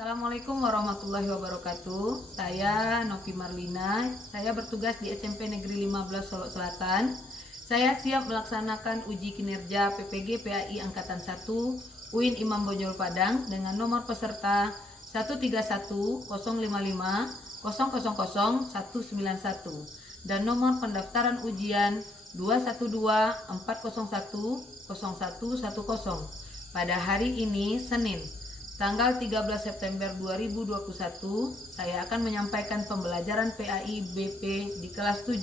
Assalamualaikum warahmatullahi wabarakatuh. Saya Novi Marlina. Saya bertugas di SMP Negeri 15 Solo Selatan. Saya siap melaksanakan uji kinerja PPG PAI Angkatan 1 UIN Imam Bonjol Padang dengan nomor peserta 1310550000191 dan nomor pendaftaran ujian 21240101110 pada hari ini Senin tanggal 13 September 2021, saya akan menyampaikan pembelajaran PAI BP di kelas 7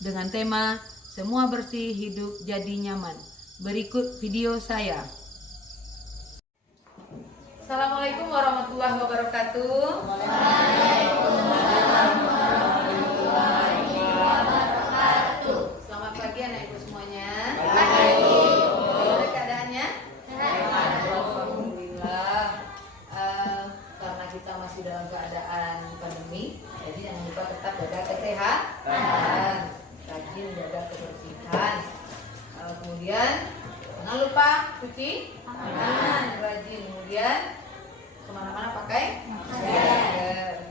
dengan tema Semua Bersih Hidup Jadi Nyaman. Berikut video saya. Assalamualaikum warahmatullahi wabarakatuh. Waalaikumsalam warahmatullahi wabarakatuh. Selamat pagi anak ibu semuanya. Bagaimana keadaannya? Kita masih dalam keadaan pandemi, jadi jangan lupa tetap jaga kesehatan, rajin jaga kebersihan. Kemudian jangan lupa cuci tangan, rajin. Kemudian kemana-mana pakai masker,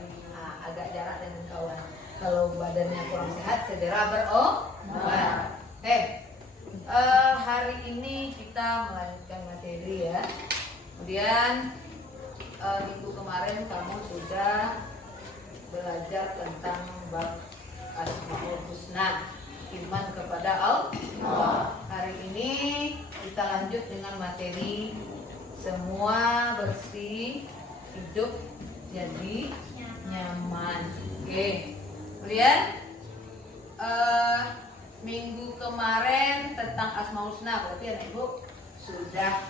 agak jarak dengan kawan. Kalau badannya kurang sehat, segera berobat. Hari ini kita melanjutkan materi ya. Kemudian minggu kemarin kamu sudah belajar tentang bab Asmaul Husna, iman kepada Allah. Hari ini kita lanjut dengan materi semua bersih hidup jadi nyaman. Oke. Kemudian minggu kemarin tentang Asmaul Husna, berarti anak ibu sudah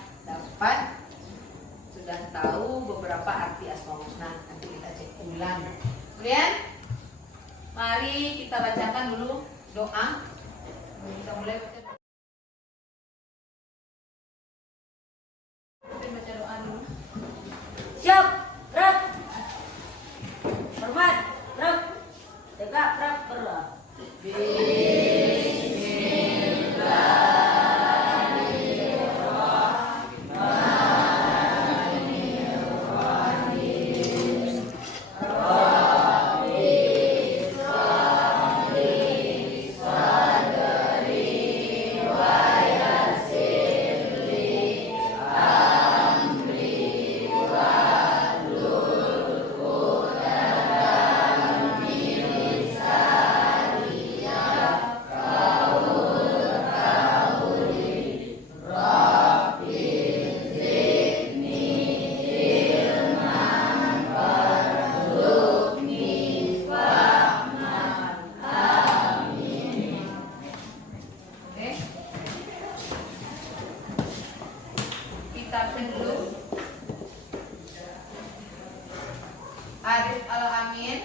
tahu beberapa arti Asmaul Husna. Nanti kita cek ulang. Kemudian mari kita bacakan dulu doa. Kita mulai baca doa dulu. Siap, gerak. Hormat, gerak. Tegak, gerak, berdoa. Arif Al-Amin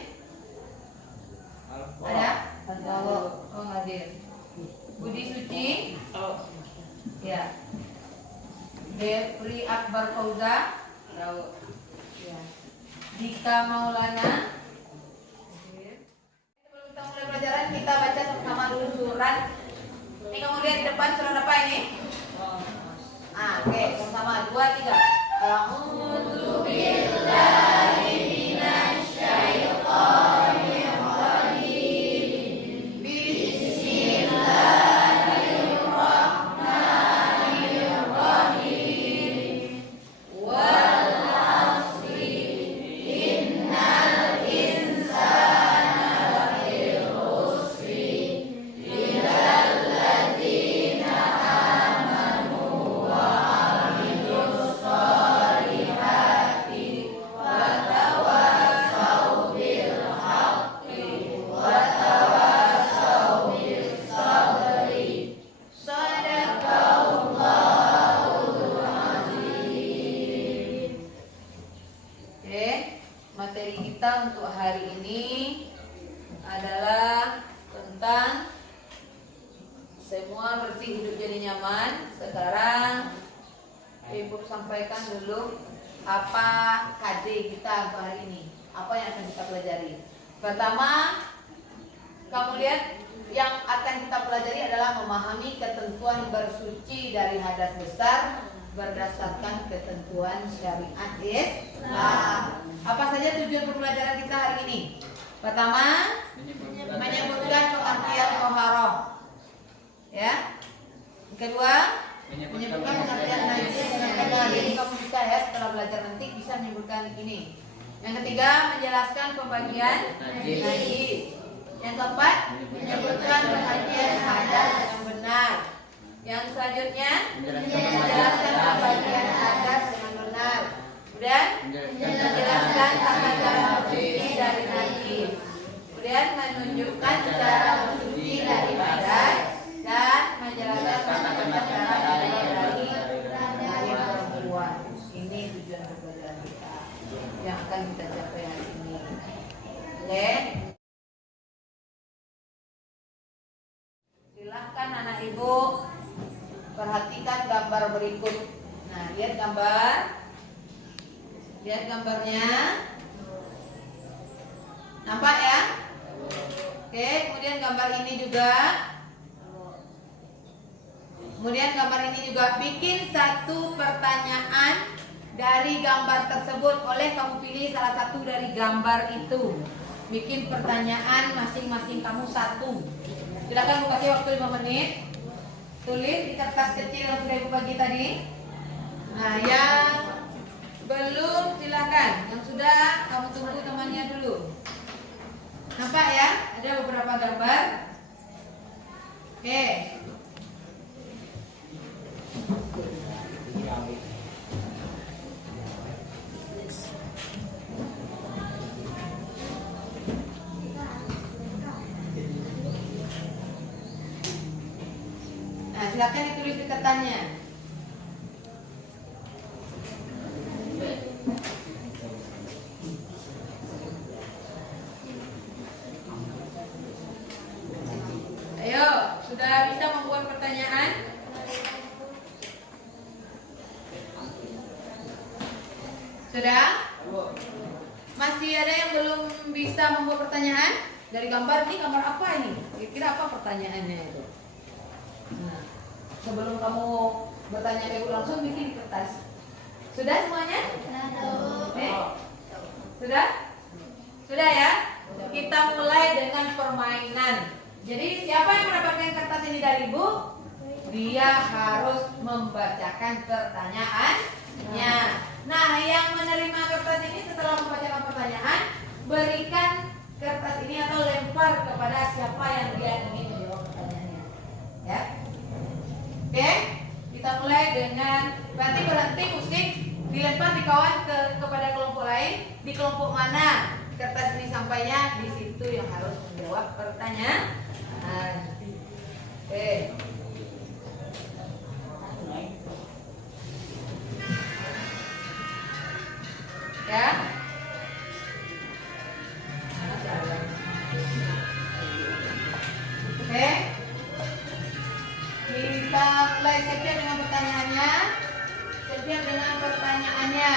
ada? Oh, hadir. Budi Suci ya. Devri Akbar Fauza ya. Dika Maulana hadir. Sebelum kita mulai pelajaran, kita baca sama-sama dulu surat. Ini kemudian di depan surat apa ini? Oke, sama-sama 2, 3. A'udzubillahi minasyaitonir rajim. Bismillahirrahmanirrahim. Wal 'ashri innal insana lafi khusri illal ladzina amanu wa 'amilus shalihati wa tawassau bil haqqi wa tawassau bis sabri. Shadaqallahul azim. Oke, materi kita untuk hari ini adalah tentang semua bersih hidup jadi nyaman. Sekarang Ibu sampaikan dulu apa KD kita untuk hari ini. Apa yang akan kita pelajari? Pertama, kamu lihat yang akan kita pelajari adalah memahami ketentuan bersuci dari hadas besar berdasarkan ketentuan syariat Islam. Apa saja tujuan pembelajaran kita hari ini? Pertama, menyebutkan pengertian toharoh. Ya. Yang kedua, menyebutkan pengertian najis dengan benar. Jadi kamu bisa ya setelah belajar nanti bisa menyebutkan ini. Yang ketiga, menjelaskan pembagian najis. Yang keempat, menyebutkan pengertian hadas yang benar. Yang selanjutnya, menjelaskan pembagian hadas dengan benar. Kemudian, menjelaskan tata cara bersuci dari najis. Kemudian, menunjukkan cara bersuci dari hadas dan menjelaskan tata cara dari perempuan. Ini tujuan pembelajaran kita yang akan kita capai hari ini. Oke? Silahkan anak ibu perhatikan gambar berikut. Nah, lihat gambar. Lihat gambarnya. Nampak ya? Oke, kemudian gambar ini juga. Kemudian gambar ini juga bikin satu pertanyaan dari gambar tersebut. Oleh kamu pilih salah satu dari gambar itu. Bikin pertanyaan masing-masing kamu satu. Silakan Bu kasih waktu 5 menit. Tulis di kertas kecil yang sudah Ibu bagi tadi. Nah, yang belum silakan. Yang sudah kamu tunggu temannya dulu. Nampak ya? Ada beberapa gambar. Oke. Nah, silakan ditulis di kertasnya. Ayo, sudah bisa membuat pertanyaan? Sudah? Masih ada yang belum bisa membuat pertanyaan? Dari gambar ini, gambar apa ini? Kira-kira apa pertanyaannya itu? Nah, sebelum kamu bertanya ke Ibu langsung bikin di kertas. Sudah semuanya? Sudah? Sudah ya? Kita mulai dengan permainan. Jadi siapa yang mendapatkan kertas ini dari Ibu? Dia harus membacakan pertanyaannya. Nah, yang menerima kertas ini setelah membacakan pertanyaan, berikan kertas ini atau lempar kepada siapa yang dia ingin menjawab pertanyaannya. Ya. Oke, kita mulai dengan berhenti musik, dilempar di kawan kepada kelompok lain. Di kelompok mana kertas ini sampainya, di situ yang harus menjawab pertanyaan. Oke. Ya. Oke. Kita mulai siap dengan pertanyaannya. Siap dengan pertanyaannya.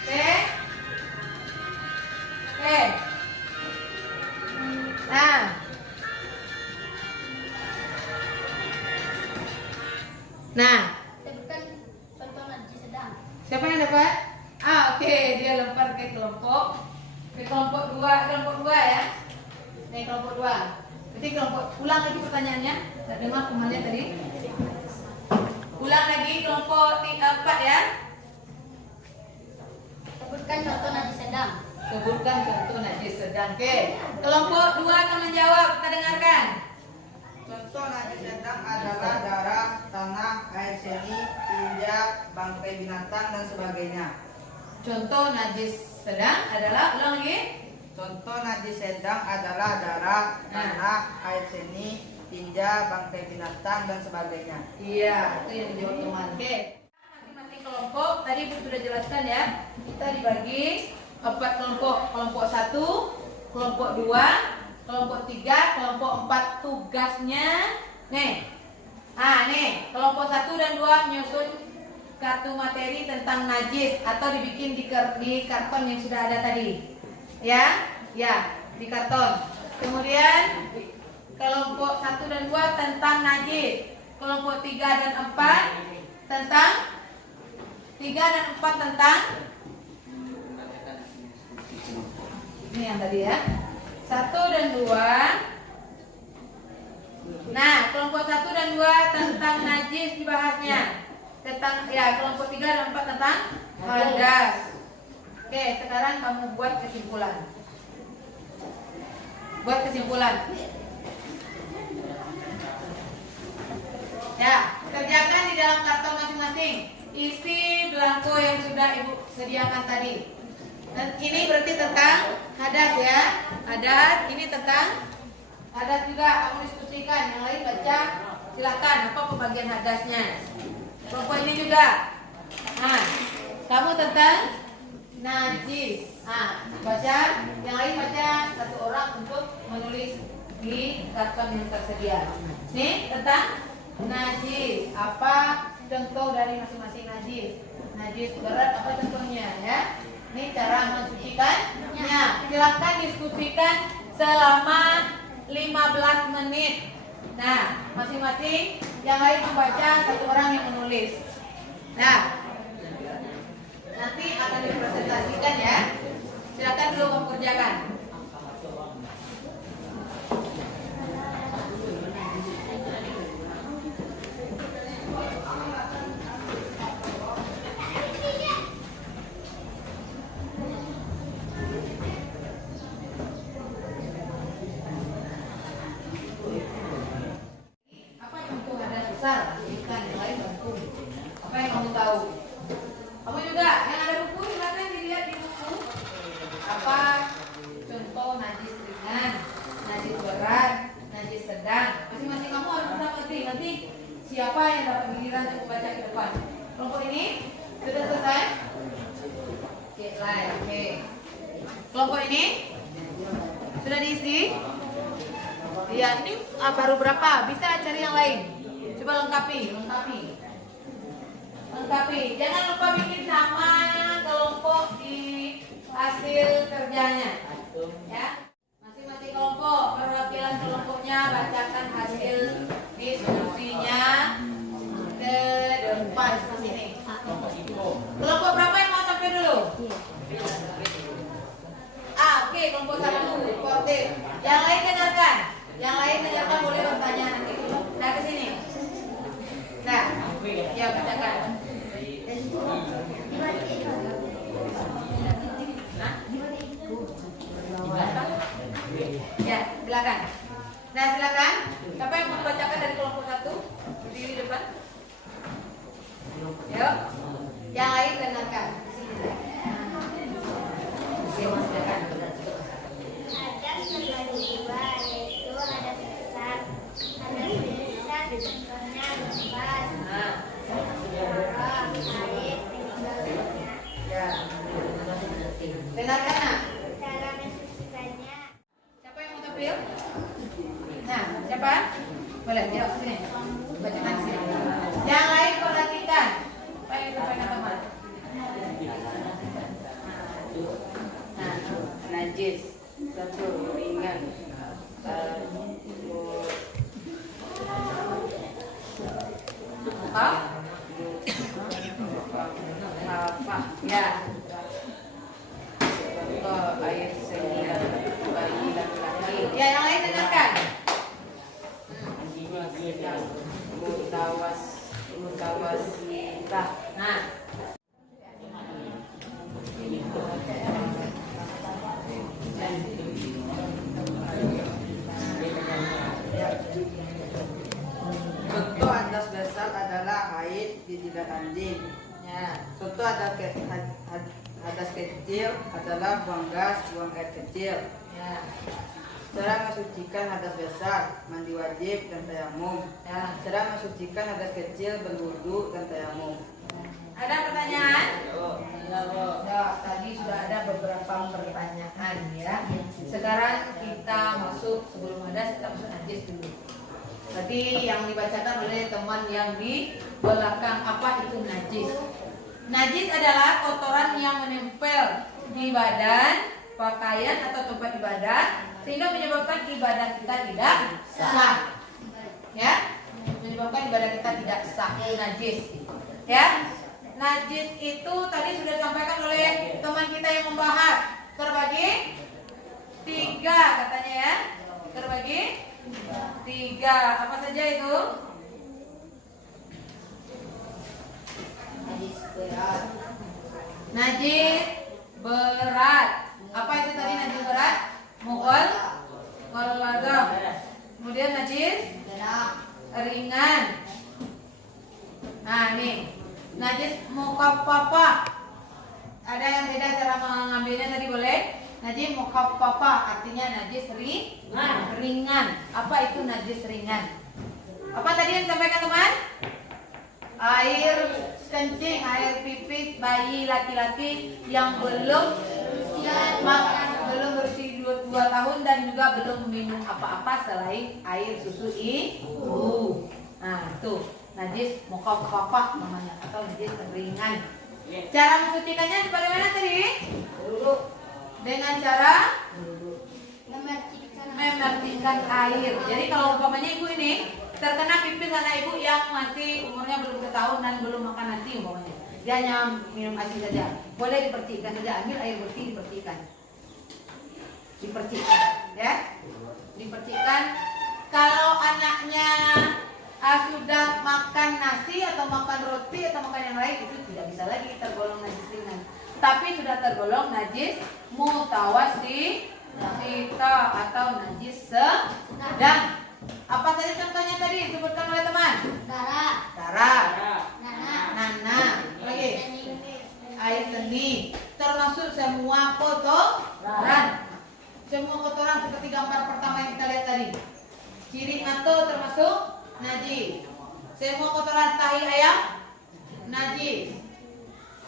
Oke. Oke. Nah. Nah. Sebutkan contoh najis sedang. Siapa yang dapat? Oke, dia lempar ke kelompok 2 ya. Nih kelompok 2. Berarti kelompok ulang lagi pertanyaannya. Tak dengar temannya tadi. Ulang lagi kelompok 4 ya. Sebutkan contoh najis sedang. Sebutkan contoh najis sedang. Oke. Kelompok 2 akan menjawab. Kita dengarkan. Contoh najis sedang adalah darah, tanah, air seni, tinja, bangkai binatang dan sebagainya. Contoh najis sedang adalah ulang lagi. Contoh najis sedang adalah darah, tanah, air seni, tinja, bangkai binatang dan sebagainya. Iya, itu yang dijawab teman. Oke. Masing-masing kelompok tadi Ibu sudah jelaskan ya. Kita dibagi 4 kelompok. Kelompok 1, kelompok 2, kelompok 3, kelompok 4. Tugasnya nih. Nih, kelompok 1 dan 2 menyusun kartu materi tentang najis atau dibikin di karton yang sudah ada tadi. Ya, di karton. Kemudian kelompok 1 dan 2 tentang najis. Kelompok 3 dan 4 tentang 3 dan 4 tentang ini yang tadi ya. 1 dan 2. Nah, kelompok 1 dan 2 tentang najis dibahasnya. Tentang ya, kelompok 3 dan 4 tentang hadas. Oke, sekarang kamu buat kesimpulan. Buat kesimpulan. Ya, kerjakan di dalam karton masing-masing. Isi belangko yang sudah Ibu sediakan tadi. Dan ini berarti tentang hadas ya. Hadas, ini tentang hadas juga kamu diskusikan. Yang lain baca, silakan apa pembagian hadasnya. Kelompok ini juga. Nah, kamu tentang najis. Nah, baca, yang lain baca satu orang untuk menulis di karton yang tersedia. Nih tentang najis. Apa contoh dari masing-masing najis? Najis berat apa contohnya ya? Ini cara mensucikannya. Silakan diskusikan selama 15 menit. Nah, masing-masing yang lain membaca, satu orang yang menulis. Nah, nanti akan dipresentasikan ya. Silakan dulu kamu kerjakan. Besar, ikan yang lain bantu. Apa yang kamu tahu? Kamu juga yang ada buku silakan dilihat di buku. Apa contoh najis ringan, najis berat, najis sedang. Masing-masing kamu harus bisa ngerti. Nanti siapa yang dapat giliran untuk membaca ke depan? Kelompok ini sudah selesai? Oke. Kelompok ini sudah diisi? Iya, ini baru berapa? Bisa cari yang lain. Coba lengkapi. Jangan lupa bikin sama kelompok di hasil kerjanya. Ya, masing-masing kelompok perwakilan kelompoknya bacakan hasil diskusinya ke depan sini. Kelompok berapa yang mau sampai dulu? Oke, kelompok 1 sportif. Yang lain dengarkan. Boleh bertanya nanti. Nah, ke sini. Nah, ya bacakan. Ya, silakan. Nah, silakan. Siapa yang mau membacakan dari kelompok 1? Berdiri depan. Yuk. Yang lain dengarkan. Silakan. Hadas terbagi dua, yaitu hadas besar. Hadas besar contohnya nafas, darah, air, dan sebagainya. Ya. Dengarkan, Nak. Cara mensucikannya. Siapa yang mau tampil? Nah, siapa? Boleh jawab sini. Bacakan sini. Yang lain perhatikan. Apa yang disampaikan teman? Nah, Najis satu ringan apa ya. contoh air seni bagi laki-laki Ya, yang lain dengarkan. mutawasitah Nah, Contoh hadas besar adalah haid di jidat anjing. ya. Contoh hadas kecil adalah buang gas, buang air kecil. Ya. Cara mensucikan hadas besar, mandi wajib dan tayamum. Ya. Cara mensucikan hadas kecil, berwudu dan tayamum. Ada pertanyaan? Ya, tadi sudah ada beberapa pertanyaan ya. Sekarang kita masuk sebelum hadas kita masuk najis dulu. Tadi yang dibacakan oleh teman yang di belakang, apa itu najis? Najis adalah kotoran yang menempel di badan, pakaian atau tempat ibadah sehingga menyebabkan ibadah kita tidak sah. Ya, menyebabkan ibadah kita tidak sah, itu najis. Ya. najis itu tadi sudah disampaikan oleh teman kita yang membahas. Terbagi 3 katanya ya. Terbagi 3. Apa saja itu? Najis berat. Najis berat. Apa itu tadi najis berat? Mughalladhah. Kemudian najis ringan. Nah, nih. Najis mukhaffafah. Ada yang beda cara mengambilnya tadi boleh? Najis mukhaffafah artinya najis ringan. Apa itu najis ringan? Apa tadi yang disampaikan teman? Air kencing, air pipis bayi laki-laki yang belum berusia 2 tahun dan juga belum minum apa-apa selain air susu ibu. Nah, tuh najis mukhaffafah namanya atau najis ringan. Cara mensucikannya bagaimana tadi? Dengan cara memercikan air. Jadi kalau umpamanya ibu ini terkena pipis anak ibu yang masih umurnya belum 1 tahun dan belum makan nasi umpamanya, dia hanya minum ASI saja, boleh dipercikan saja, ambil air bersih dipercikan, ya, dipercikan. Kalau anaknya sudah makan nasi atau makan roti atau makan yang lain, itu tidak bisa lagi tergolong najis ringan, tapi sudah tergolong najis mutawassithah atau najis sedang. Apa saja contohnya tadi disebutkan oleh teman? Darah, nanah, lagi air seni, termasuk semua kotoran. Semua kotoran seperti gambar pertama yang kita lihat tadi. Ciri atau termasuk najis. Semua kotoran tahi ayam najis.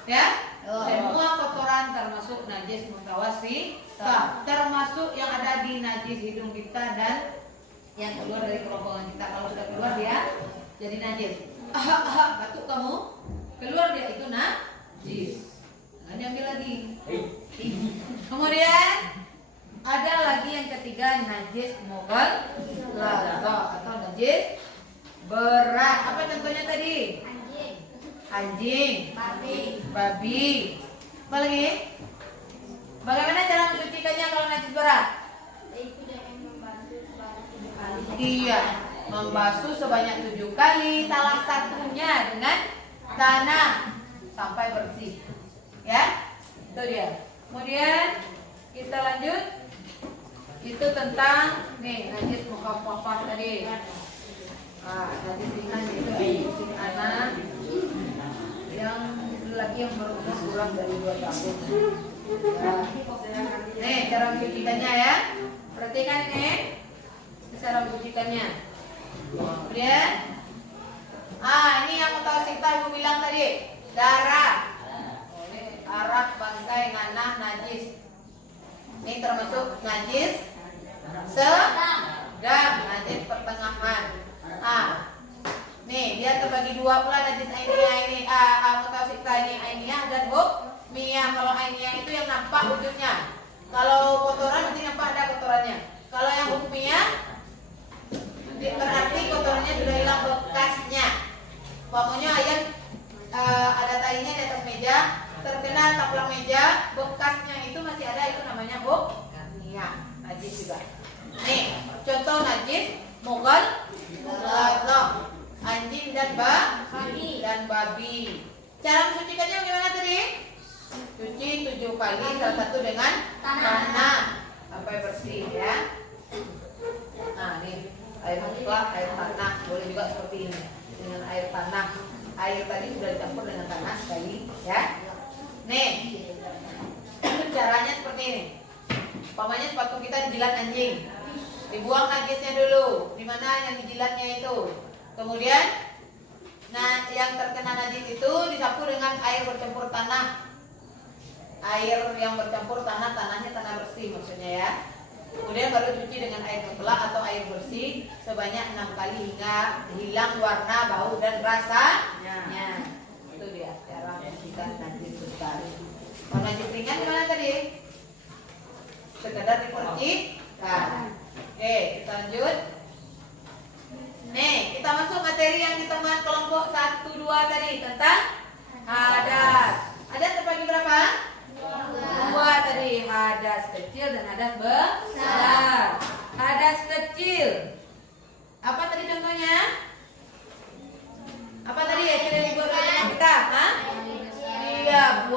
Ya? Semua kotoran termasuk najis mutawassithah. Termasuk yang ada di najis hidung kita dan yang keluar dari kerongkongan kita. Kalau sudah keluar dia jadi najis. Batuk kamu keluar dia itu najis. Jangan diambil lagi. Kemudian ada lagi yang ketiga najis mughalladhah atau najis berat. Apa contohnya tadi? Anjing, babi. Apa lagi? Bagaimana cara mensucikannya kalau najis berat? Iya, membasuh sebanyak 7 kali, salah satunya dengan tanah sampai bersih. Ya, itu dia. Kemudian kita lanjut. Itu tentang nih najis mukhaffafah tadi. Najis ringan itu anak yang laki yang berumur kurang dari 2 tahun. Ya. Nih cara mencucikannya ya. Perhatikan ini. Cara mencucikannya. Kemudian ini yang mutawassithah ibu bilang tadi, darah, bangkai, nanah, najis. Ini termasuk najis sedang, najis pertengahan. Nih dia terbagi 2 pula najis ainiyah ini, mutawassithah ini ainiyah dan hukmiyah. Kalau ainiyah itu yang nampak wujudnya. Kalau kotoran nanti nampak ada kotorannya. Kalau yang hukmiyah berarti kotorannya sudah hilang bekasnya. Pokoknya ayam ada tainya di atas meja, terkena taplak meja, bekasnya itu masih ada, itu namanya hukmiyah, najis juga. Nih contoh najis mughalladhah, anjing dan babi. Cara mensucikannya bagaimana tadi? Cuci 7 kali, salah satu dengan tanah sampai bersih ya. Nih air muka, air tanah, boleh juga seperti ini dengan air tanah. Air tadi sudah dicampur dengan tanah sekali, ya. Nih, caranya seperti ini. Umpamanya sepatu kita dijilat anjing, dibuang najisnya dulu, di mana yang dijilatnya itu. Kemudian, yang terkena najis itu disapu dengan air bercampur tanah. Air yang bercampur tanah, tanahnya tanah bersih maksudnya ya. Kemudian baru cuci dengan air mutlak atau air bersih sebanyak 6 kali hingga hilang warna, bau dan rasanya. Itu dia cara mencucikan najis besar. Kalau najis ringan gimana tadi? Sekedar dipercikan. Oke, kita lanjut. Nih, kita masuk materi yang di teman kelompok 1, 2 tadi tentang Hadas. Hadas terbagi berapa? Dua tadi. Hadas kecil dan hadas besar. Hadas kecil. Apa tadi contohnya? Apa tadi ya libur kita? Hah? Iya,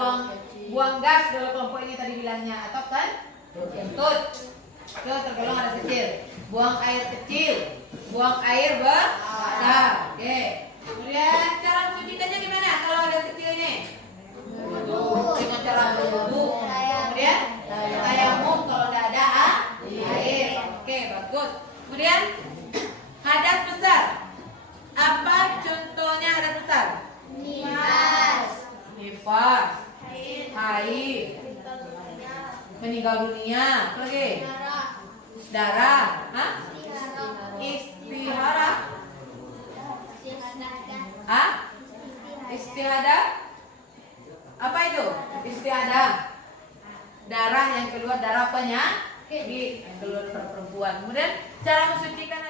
buang gas dalam kelompok ini tadi bilangnya, atau kan? Kentut. Itu tergolong hadas kecil. Buang air kecil, buang air besar. Oke. Kemudian cara mencucikannya gimana kalau hadas kecil ini? Dengan cara berwudu. Kemudian tayamum kalau tidak ada air. Oke, bagus. Kemudian hadas besar. Apa contohnya hadas besar? Nifas, haid, meninggal dunia, apa lagi? Darah, hah? Istihara, istihadah. Apa itu? Istihadah. Darah yang keluar, darah penyakit yang keluar pada perempuan. Kemudian cara mensucikan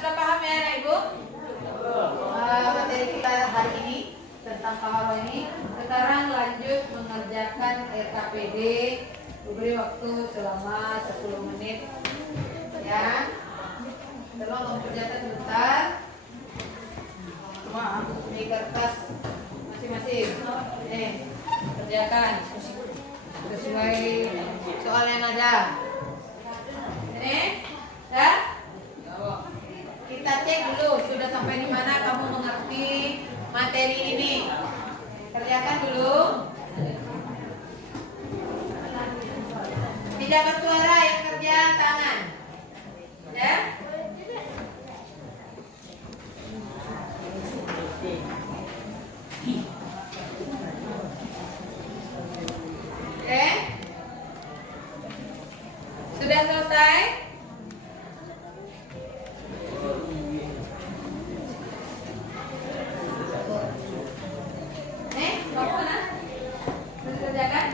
sudah paham ya anak ibu? Materi kita hari ini tentang taharoh ini. Sekarang lanjut mengerjakan RKPD. Diberi waktu selama 10 menit ya. Tolong kamu kerjakan sebentar di kertas masing-masing. Nih, kerjakan sesuai soal yang ada. Ini, ya. Kita cek dulu sudah sampai di mana kamu mengerti materi ini. Kerjakan dulu. Tidak bersuara yang kerja tangan. Ya. Oke. Sudah selesai? Mau mana? Sudah kerjakan?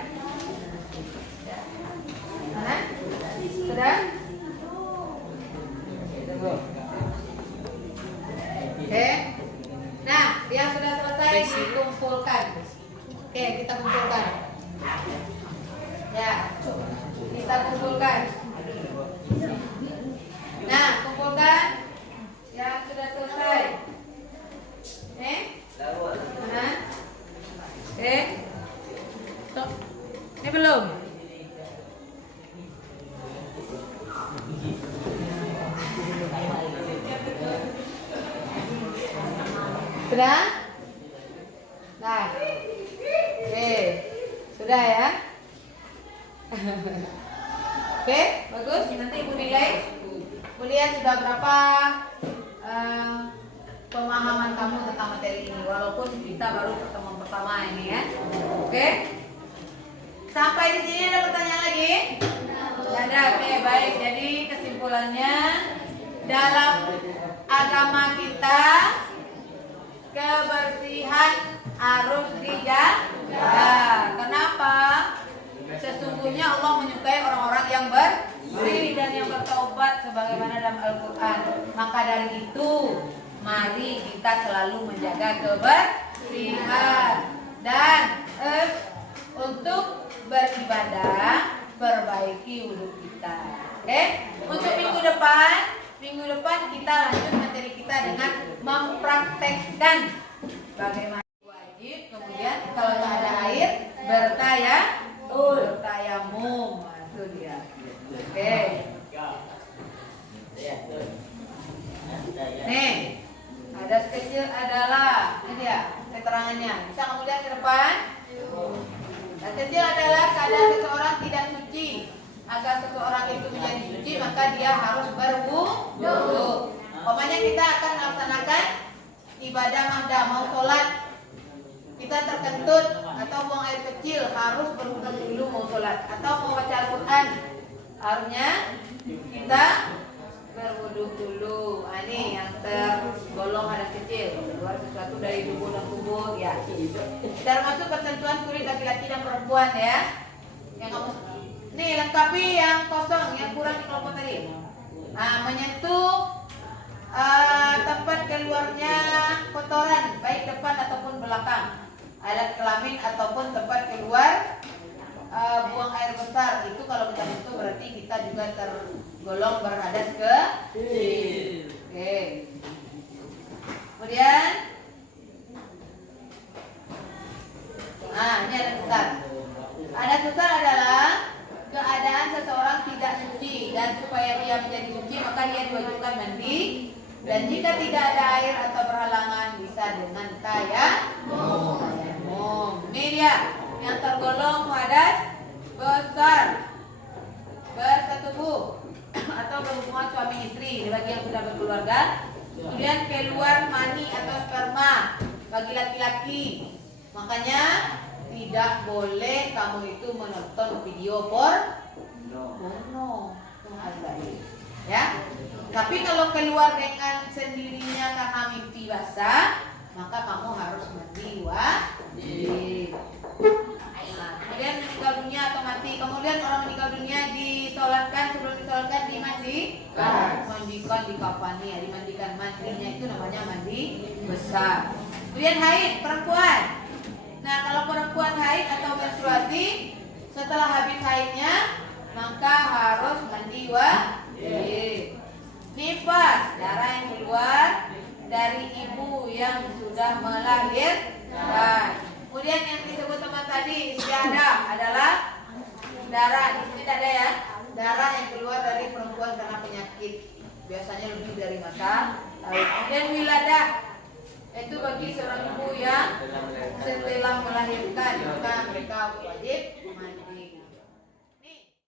Mana? Sudah? Oke. Nah, yang sudah selesai dikumpulkan. Oke, kita kumpulkan. Ya, kita kumpulkan. Nah, kumpulkan yang sudah selesai. Mana? Stop. Ini belum. Sudah? Nah. Oke. Sudah ya? Oke, bagus. Nanti ibu nilai. Ibu lihat sudah berapa pemahaman kamu tentang materi ini. Walaupun kita baru pertemuan pertama ini ya. Oke. Sampai di sini ada pertanyaan lagi? Tidak ada. Oke, baik. Jadi kesimpulannya dalam agama kita kebersihan harus dijaga. Kenapa? Sesungguhnya Allah menyukai orang-orang yang bersih dan yang bertaubat sebagaimana dalam Al-Quran. Maka dari itu, mari kita selalu menjaga kebersihan. Dan untuk beribadah, perbaiki wudhu kita. Oke? Untuk minggu depan kita lanjut materi kita dengan mempraktekkan bagaimana wajib. Kemudian kalau tak ada air, bertayamum. Itu dia. Oke. Nih, hadas kecil adalah ini dia keterangannya. Bisa kamu lihat ke depan? Hadas kecil adalah keadaan seseorang tidak suci. Agar seseorang itu menjadi suci, maka dia harus berwudu. Umpamanya kita akan melaksanakan ibadah mahdah, mau sholat, kita terkentut atau buang air kecil, harus berwudu dulu mau sholat. Atau mau baca Al-Quran, harusnya kita berwudu dulu. Ini yang tergolong hadas kecil, keluar sesuatu dari tubuh dan tubuh ya. Termasuk persentuhan kulit laki-laki dan perempuan ya. Yang kamu nih lengkapi yang kosong, yang kurang di kelompok tadi. Nah, menyentuh tempat keluarnya kotoran, baik depan atau juga tergolong berhadas kecil. Oke. Kemudian, ini hadas besar. Hadas besar adalah keadaan seseorang tidak suci dan supaya dia menjadi suci maka dia diwajibkan mandi. Dan jika tidak ada air atau berhalangan bisa dengan tayamum. Ini dia yang tergolong hadas besar bersetubuh atau berhubungan suami istri bagi yang sudah berkeluarga. Kemudian keluar mani atau sperma bagi laki-laki. Makanya tidak boleh kamu itu menonton video porno. Ya. Tapi kalau keluar dengan sendirinya karena mimpi basah, maka kamu harus mandi wajib. Kemudian meninggal dunia atau mati. Kemudian orang meninggal dunia disolatkan, sebelum disolatkan dimandikan, dikafani ya, dimandikan. Mandinya itu namanya mandi besar. Kemudian haid perempuan. Nah, kalau perempuan haid atau menstruasi, setelah habis haidnya maka harus mandi wajib. Nifas, darah yang keluar dari ibu yang sudah melahirkan. Kemudian yang disebut teman tadi istiadah adalah darah, di sini tidak ada ya, darah yang keluar dari perempuan karena penyakit, biasanya lebih dari mata. Kemudian wiladah, itu bagi seorang ibu yang setelah melahirkan maka mereka wajib